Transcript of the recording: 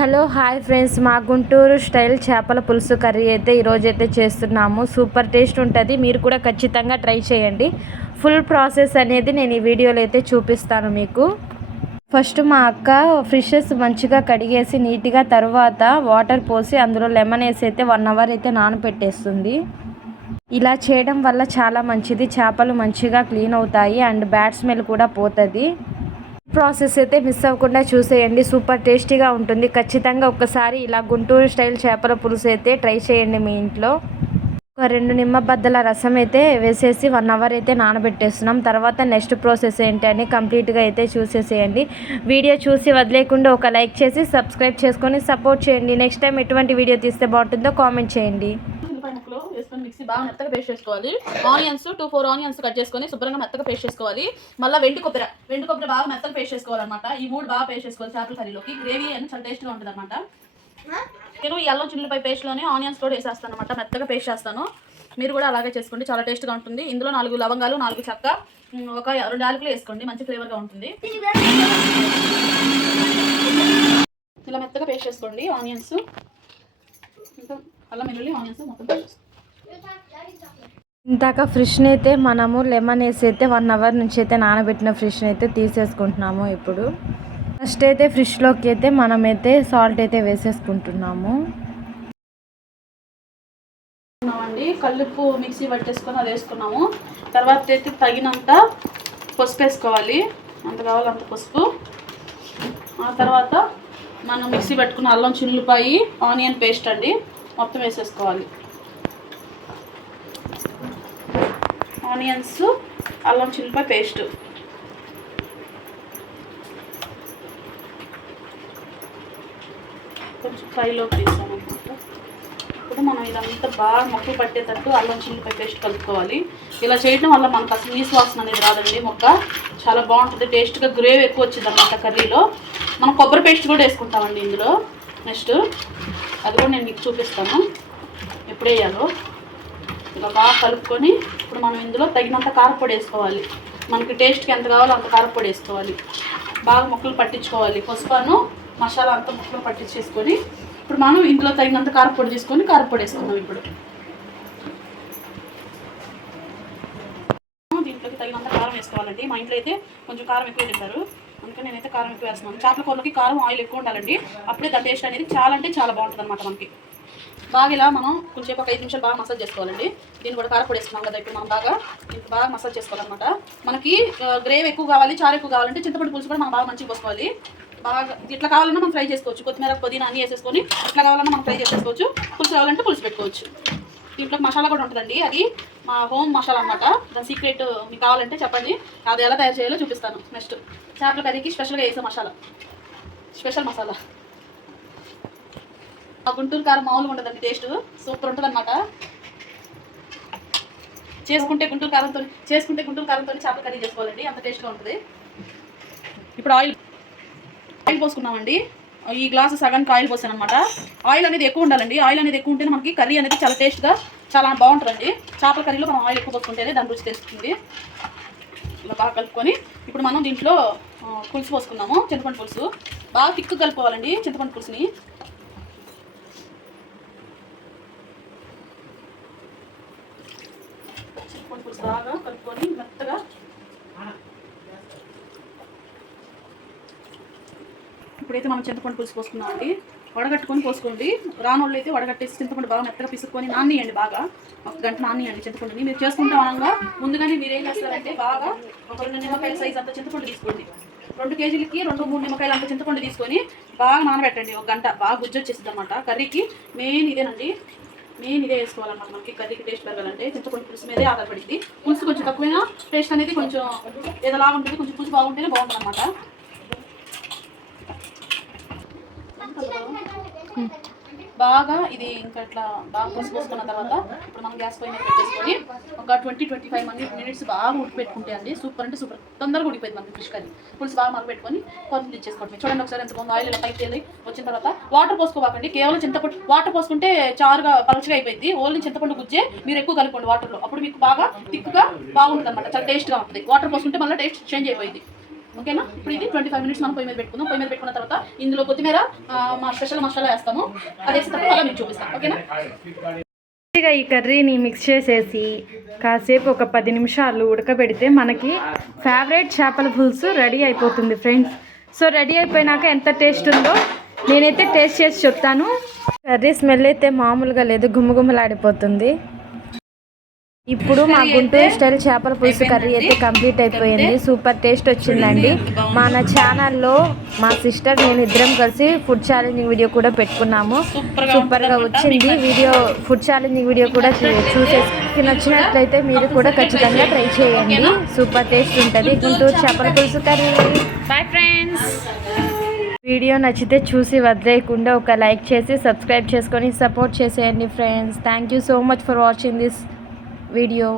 Hello hi friends, మా Guntur style చేపల పులుసు కర్రీ అయితే ఈరోజైతే చేస్తున్నాము. సూపర్ టేస్ట్ ఉంటుంది. మీరు కూడా ఖచ్చితంగా ట్రై చేయండి. ఫుల్ ప్రాసెస్ అనేది నేను ఈ వీడియోలో అయితే చూపిస్తాను మీకు. ఫస్ట్ మా అక్క ఫిషెస్ మంచిగా కడిగేసి నీట్గా తర్వాత వాటర్ పోసి అందులో లెమన్ వేసి అయితే 1 అవర్ అయితే నానబెట్టేస్తుంది. ఇలా చేయడం వల్ల చాలా మంచిది. చేపలు మంచిగా క్లీన్ అవుతాయి అండ్ బ్యాడ్ స్మెల్ కూడా పోతుంది. ప్రాసెస్ అయితే మిస్ అవ్వకుండా చూసేయండి. సూపర్ టేస్టీగా ఉంటుంది. ఖచ్చితంగా ఒక్కసారి ఇలా గుంటూరు స్టైల్ చేపల పులుసు అయితే ట్రై చేయండి మీ ఇంట్లో. ఒక 2 నిమ్మబద్దల రసం అయితే వేసేసి 1 అవర్ అయితే నానబెట్టేస్తున్నాం. తర్వాత నెక్స్ట్ ప్రాసెస్ ఏంటి అని కంప్లీట్గా అయితే చూసేసేయండి. వీడియో చూసి వదిలేకుండా ఒక లైక్ చేసి సబ్స్క్రైబ్ చేసుకొని సపోర్ట్ చేయండి. నెక్స్ట్ టైం ఎటువంటి వీడియో తీస్తే బాగుంటుందో కామెంట్ చేయండి. వేసుకొని మిక్సీ బాగా మెత్తగా పేస్ట్ చేసుకోవాలి. ఆనియన్స్ 2-4 ఆనియన్స్ కట్ చేసుకొని శుభ్రంగా మెత్తగా పేస్ట్ చేసుకోవాలి. మళ్ళీ వెండి కొబ్బరి బాగా మెత్తగా పేస్ట్ చేసుకోవాలన్నమాట. ఈ 3 బాగా పేస్ట్ చేసుకోవాలి. చేపల కర్రీలోకి గ్రేవీ అని చాలా టేస్ట్గా ఉంటుంది అనమాట. నేను ఈ అల్లం చిల్లిపాయ పేస్ట్లోనే ఆనియన్స్ కూడా వేసేస్తాను అనమాట. మెత్తగా పేస్ట్ చేస్తాను. మీరు కూడా అలాగే చేసుకోండి, చాలా టేస్ట్గా ఉంటుంది. ఇందులో 4 లవంగాలు, 4 చెక్క, ఒక 2 యాలకులు వేసుకోండి, మంచి ఫ్లేవర్గా ఉంటుంది. ఇలా మెత్తగా పేస్ట్ చేసుకోండి. ఆనియన్స్, అల్లం వెల్లుల్లి, ఆనియన్స్ మొత్తం పేస్ట్. ఇందాక ఫ్రిష్ని అయితే మనము లెమన్ వేసి అయితే 1 అవర్ నుంచి అయితే నానబెట్టిన ఫ్రిష్ని అయితే తీసేసుకుంటున్నాము. ఇప్పుడు ఫస్ట్ అయితే ఫ్రిష్లోకి అయితే మనమైతే సాల్ట్ అయితే వేసేసుకుంటున్నాము. కల్లుప్పు మిక్సీ పట్టేసుకొని అది వేసుకున్నాము. తర్వాత అయితే తగినంత పసుపు వేసుకోవాలి. అంత కావాలంత పసుపు. ఆ తర్వాత మనం మిక్సీ పెట్టుకున్న అల్లం చిల్లిపాయి ఆనియన్ పేస్ట్ అండి మొత్తం వేసేసుకోవాలి. ఆనియన్స్, అల్లం చిల్లిపాయ పేస్ట్ కొంచెం ఫ్రైలోకి తీసాం అనమాట. ఇప్పుడు మనం ఇదంతా బాగా మొక్క పట్టేటట్టు అల్లం చిల్లిపాయ పేస్ట్ కలుపుకోవాలి. ఇలా చేయడం వల్ల మనకు అసలు నీసు వాసన అనేది రాదండి. మొక్క చాలా బాగుంటుంది. టేస్ట్గా గ్రేవీ ఎక్కువ వచ్చింది అన్నమాట కర్రీలో. మనం కొబ్బరి పేస్ట్ కూడా వేసుకుంటామండి ఇందులో. నెక్స్ట్ అది కూడా నేను మీకు చూపిస్తాను ఎప్పుడు వేయాలో. ఇలా బాగా కలుపుకొని ఇప్పుడు మనం ఇందులో తగినంత కారపొడి వేసుకోవాలి. మనకి టేస్ట్కి ఎంత కావాలో అంత కారపొడి వేసుకోవాలి. బాగా ముక్కలు పట్టించుకోవాలి. పసుపును మసాలా అంతా ముక్కలు పట్టించేసుకొని ఇప్పుడు మనం ఇందులో తగినంత కారపొడి తీసుకొని కారపొడి వేసుకుందాం. ఇప్పుడు దీంట్లోకి తగినంత కారం వేసుకోవాలండి. మా ఇంట్లో అయితే కొంచెం కారం ఎక్కువ తింటారు, అందుకని నేనైతే కారం ఎక్కువ వేస్తున్నాను. చేపల కూరలకి కారం, ఆయిల్ ఎక్కువ ఉండాలండి. అప్పుడే దాని టేస్ట్ అనేది చాలా అంటే చాలా బాగుంటుంది అనమాట. మనకి బాగా ఇలా మనం కొంచెం ఒక 5 నిమిషాలు బాగా మసాజ్ చేసుకోవాలండి. దీన్ని కూడా కారపొడి వేసుకున్నాం కదా, ఇప్పుడు మనం బాగా మసాజ్ చేసుకోవాలన్నమాట. మనకి గ్రేవీ ఎక్కువ కావాలి, చారు ఎక్కువ కావాలంటే చింతపండు పులుసు కూడా మనం బాగా మంచిగా పోసుకోవాలి. బాగా ఇట్లా కావాలన్నా మనం ఫ్రై చేసుకోవచ్చు. కొత్తిమీర, పుదీనా అన్నీ వేసేసుకొని ఇట్లా కావాలన్నా మనం ఫ్రై చేసేసుకోవచ్చు. పులుసు కావాలంటే పులుసు పెట్టుకోవచ్చు. దీంట్లో మసాలా కూడా ఉంటుందండి. అది మా హోమ్ మసాలా అనమాట. దాని సీక్రెట్ మీకు కావాలంటే చెప్పండి, అది ఎలా తయారు చేయాలో చూపిస్తాను. నెక్స్ట్ చేపల కర్రీకి స్పెషల్గా వేసే మసాలా, స్పెషల్ మసాలా. ఆ గుంటూరు కారం మామూలుగా ఉంటుందండి. టేస్ట్ సూపర్ ఉంటుంది అనమాట. చేసుకుంటే గుంటూరు కారంతో చేపల కర్రీ చేసుకోవాలండి, అంత టేస్ట్గా ఉంటుంది. ఇప్పుడు ఆయిల్ పోసుకున్నామండి. ఈ గ్లాసు సగానికి ఆయిల్ పోసాను అనమాట. ఆయిల్ అనేది ఎక్కువ ఉండాలండి. ఆయిల్ అనేది ఎక్కువ ఉంటేనే మనకి కర్రీ అనేది చాలా టేస్ట్గా చాలా బాగుంటుందండి. చేపల కర్రీలో మనం ఆయిల్ ఎక్కువ పోసుకుంటేనే దాని రుచి తెలుస్తుంది. ఇలా బాగా కలుపుకొని ఇప్పుడు మనం దీంట్లో పులుసు పోసుకున్నాము. చింతపండు పులుసు బాగా తిక్కు కలుపుకోవాలండి. చింతపండు పులుసుని పులుసు బాగా కలుపుకొని మెత్తగా ఇప్పుడైతే మనం చింతపండు పులుసు పోసుకున్నామండి. వడగట్టుకొని పోసుకోండి. రానోళ్ళు అయితే వడగట్టేసి చింతపండు బాగా మెత్తగా పిసుకొని నానియండి. బాగా 1 గంట నానియండి చింతపండుని. మీరు చేసుకుంటే అనగా ముందుగానే మీరు ఏం చేస్తారంటే బాగా ఒక 2 నిమ్మకాయల సైజ్ అంత చింతపండు తీసుకోండి. 2 కేజీలకి 2-3 నిమ్మకాయలు అంత చింతపండు తీసుకొని బాగా నానబెట్టండి. 1 గంట బాగా గుజ్జు వచ్చేసింది అనమాట. కర్రీకి మెయిన్ ఇదేనండి. మెయిన్ ఇదే వేసుకోవాలన్నమాట. మనకి కర్రీకి టేస్ట్ పెరగాలంటే చింతపండు పులుసు మీదే ఆధారపడింది. పులుసు కొంచెం తక్కువైనా టేస్ట్ అనేది కొంచెం ఏదోలా ఉంటుంది. కొంచెం పులుసు బాగుంటేనే బాగుంటుంది అనమాట. బాగా ఇది ఇంకా ఇట్లా బాగా పులుసు పోసుకున్న తర్వాత ఇప్పుడు మనం గ్యాస్ పైన పెట్టేసుకొని ఒక 20-25 మినిట్స్ బాగా ఉడికిపెట్టుకుంటే అండి సూపర్ అంటే సూపర్ తొందరగా ఉడికిపోయింది మనకి ఫిష్ కర్రీ. పులుసు బాగా మరగపెట్టుకొని కొత్తిమీర ఇచ్చేసుకోండి. చూడండి ఒకసారి ఎంత బాగుంది. ఆయిల్ ఇలా పైకి తేలి వచ్చిన తర్వాత వాటర్ పోసుకోవాకండి. కేవలం చింతపండు వాటర్ పోసుకుంటే చారుగా పలుచగా అయిపోయింది. ఓన్లీ చింతపండు గుజ్జే మీరు ఎక్కువ కలుపుకోండి వాటర్లో. అప్పుడు మీకు బాగా తిక్కుగా బాగుంటుంది అనమాట. చాలా టేస్ట్గా ఉంటుంది. వాటర్ పోసుకుంటే మళ్ళీ టేస్ట్ చేంజ్ అయిపోయింది. ఓకేనా. ఇప్పుడు ఇది 25 మినిట్స్ మనం పొయ్యి మీద పెట్టుకుందాం. పొయ్యి మీద పెట్టుకున్న తర్వాత ఇందులో కొత్తిమీర మా స్పెషల్ మసాలా వేస్తాము. అది వేసిన తర్వాత అలా మీకు చూపిస్తాం. ఓకేనా. మంచిగా ఈ కర్రీని మిక్స్ చేసేసి కాసేపు ఒక 10 నిమిషాలు ఉడకబెడితే మనకి ఫేవరెట్ చేపల పులుసు రెడీ అయిపోతుంది ఫ్రెండ్స్. సో రెడీ అయిపోయినాక ఎంత టేస్ట్ ఉందో నేనైతే టేస్ట్ చేసి చెప్తాను. కర్రీ స్మెల్ అయితే మామూలుగా లేదు, గుమ్మగుమ్మలాడిపోతుంది. ఇప్పుడు మా గుంటూరు స్టైల్ చేపల పులుసు కర్రీ అయితే కంప్లీట్ అయిపోయింది. సూపర్ టేస్ట్ వచ్చిందండి. మన ఛానల్లో మా సిస్టర్ నేను ఇద్దరం కలిసి ఫుడ్ ఛాలెంజింగ్ వీడియో కూడా పెట్టుకున్నాము. సూపర్గా వచ్చింది వీడియో. ఫుడ్ ఛాలెంజింగ్ వీడియో కూడా చూసేసి నచ్చినట్లయితే మీరు కూడా ఖచ్చితంగా ట్రై చేయండి. సూపర్ టేస్ట్ ఉంటుంది గుంటూరు చేపల పులుసు కర్రీ. Bye friends. వీడియో నచ్చితే చూసి వదిలేయకుండా ఒక లైక్ చేసి సబ్స్క్రైబ్ చేసుకొని సపోర్ట్ చేసేయండి friends. Thank you so much for watching this video.